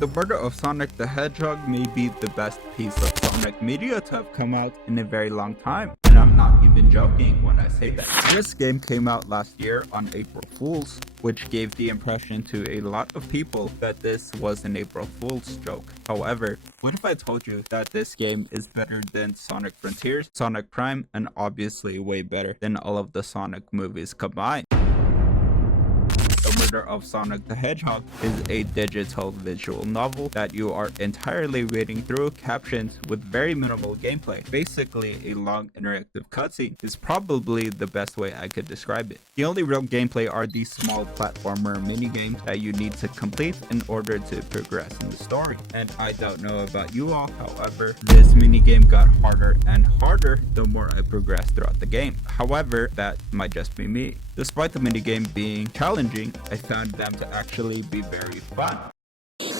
The murder of Sonic the Hedgehog may be the best piece of Sonic media to have come out in a very long time. And I'm not even joking when I say that. This game came out last year on April Fool's, which gave the impression to a lot of people that this was an April Fool's joke. However, what if I told you that this game is better than Sonic Frontiers, Sonic Prime, and obviously way better than all of the Sonic movies combined? The Murder of Sonic the Hedgehog is a digital visual novel that you are entirely reading through, captions with very minimal gameplay. Basically, a long interactive cutscene is probably the best way I could describe it. The only real gameplay are these small platformer minigames that you need to complete in order to progress in the story. And I don't know about you all, however, this minigame got harder and harder the more I progressed throughout the game. However, that might just be me. Despite the minigame being challenging, I found them to actually be very fun. The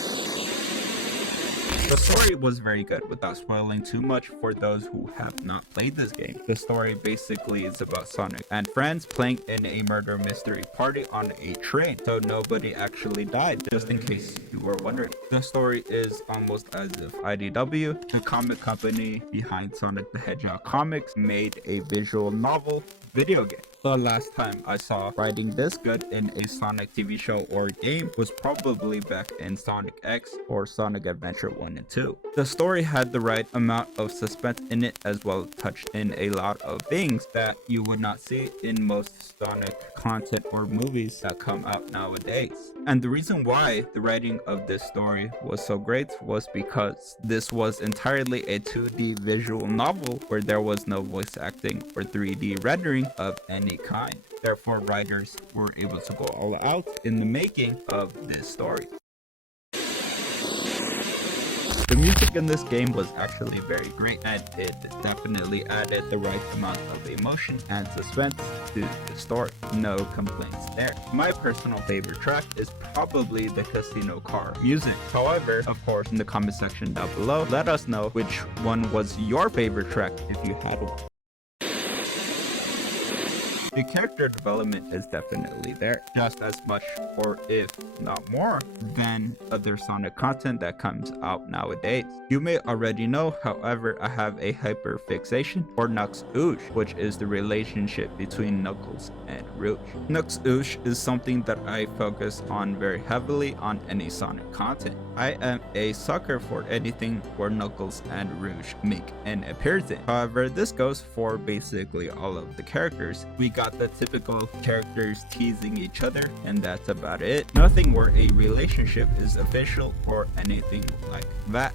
story was very good without spoiling too much for those who have not played this game. The story basically is about Sonic and friends playing in a murder mystery party on a train, so nobody actually died, just in case you were wondering. The story is almost as if IDW, the comic company behind Sonic the Hedgehog comics, made a visual novel video game. The last time I saw writing this good in a Sonic TV show or game was probably back in Sonic X or Sonic Adventure 1 and 2. The story had the right amount of suspense in it, as well as touched in a lot of things that you would not see in most Sonic content or movies that come out nowadays. And the reason why the writing of this story was so great was because this was entirely a 2D visual novel where there was no voice acting or 3D rendering of any kind. Therefore, writers were able to go all out in the making of this story. The music in this game was actually very great, and it definitely added the right amount of emotion and suspense to the story. No complaints there. My personal favorite track is probably the casino car music. However, of course, in the comment section down below, let us know which one was your favorite track if you had one. The character development is definitely there, just as much or if not more than other Sonic content that comes out nowadays. You may already know, however, I have a hyper fixation for Knux Oosh, which is the relationship between Knuckles and Rouge. Knux Oosh is something that I focus on very heavily on any Sonic content. I am a sucker for anything where Knuckles and Rouge make an appearance in. However, this goes for basically all of the characters. We got the typical characters teasing each other, and that's about it. Nothing where a relationship is official or anything like that.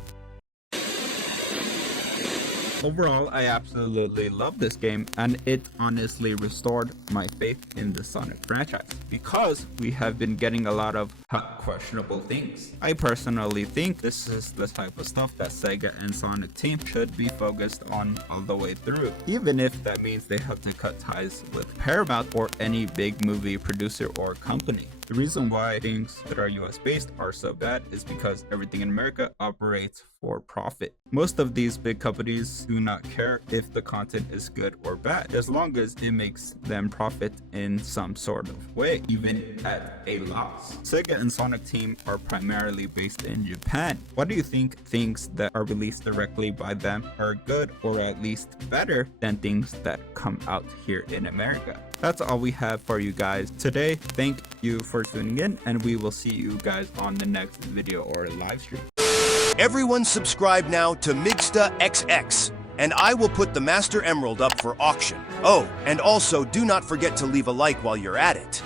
Overall, I absolutely love this game, and it honestly restored my faith in the Sonic franchise, because we have been getting a lot of questionable things. I personally think this is the type of stuff that Sega and Sonic Team should be focused on all the way through, even if that means they have to cut ties with Paramount or any big movie producer or company. The reason why things that are US based are so bad is because everything in America operates for profit. Most of these big companies do not care if the content is good or bad, as long as it makes them profit in some sort of way, even at a loss. Sega and Sonic Team are primarily based in Japan. Why do you think things that are released directly by them are good, or at least better than things that come out here in America? That's all we have for you guys today. Thank you for tuning in, and we will see you guys on the next video or live stream. Everyone subscribe now to Migsta XX, and I will put the Master Emerald up for auction. Oh, and also do not forget to leave a like while you're at it.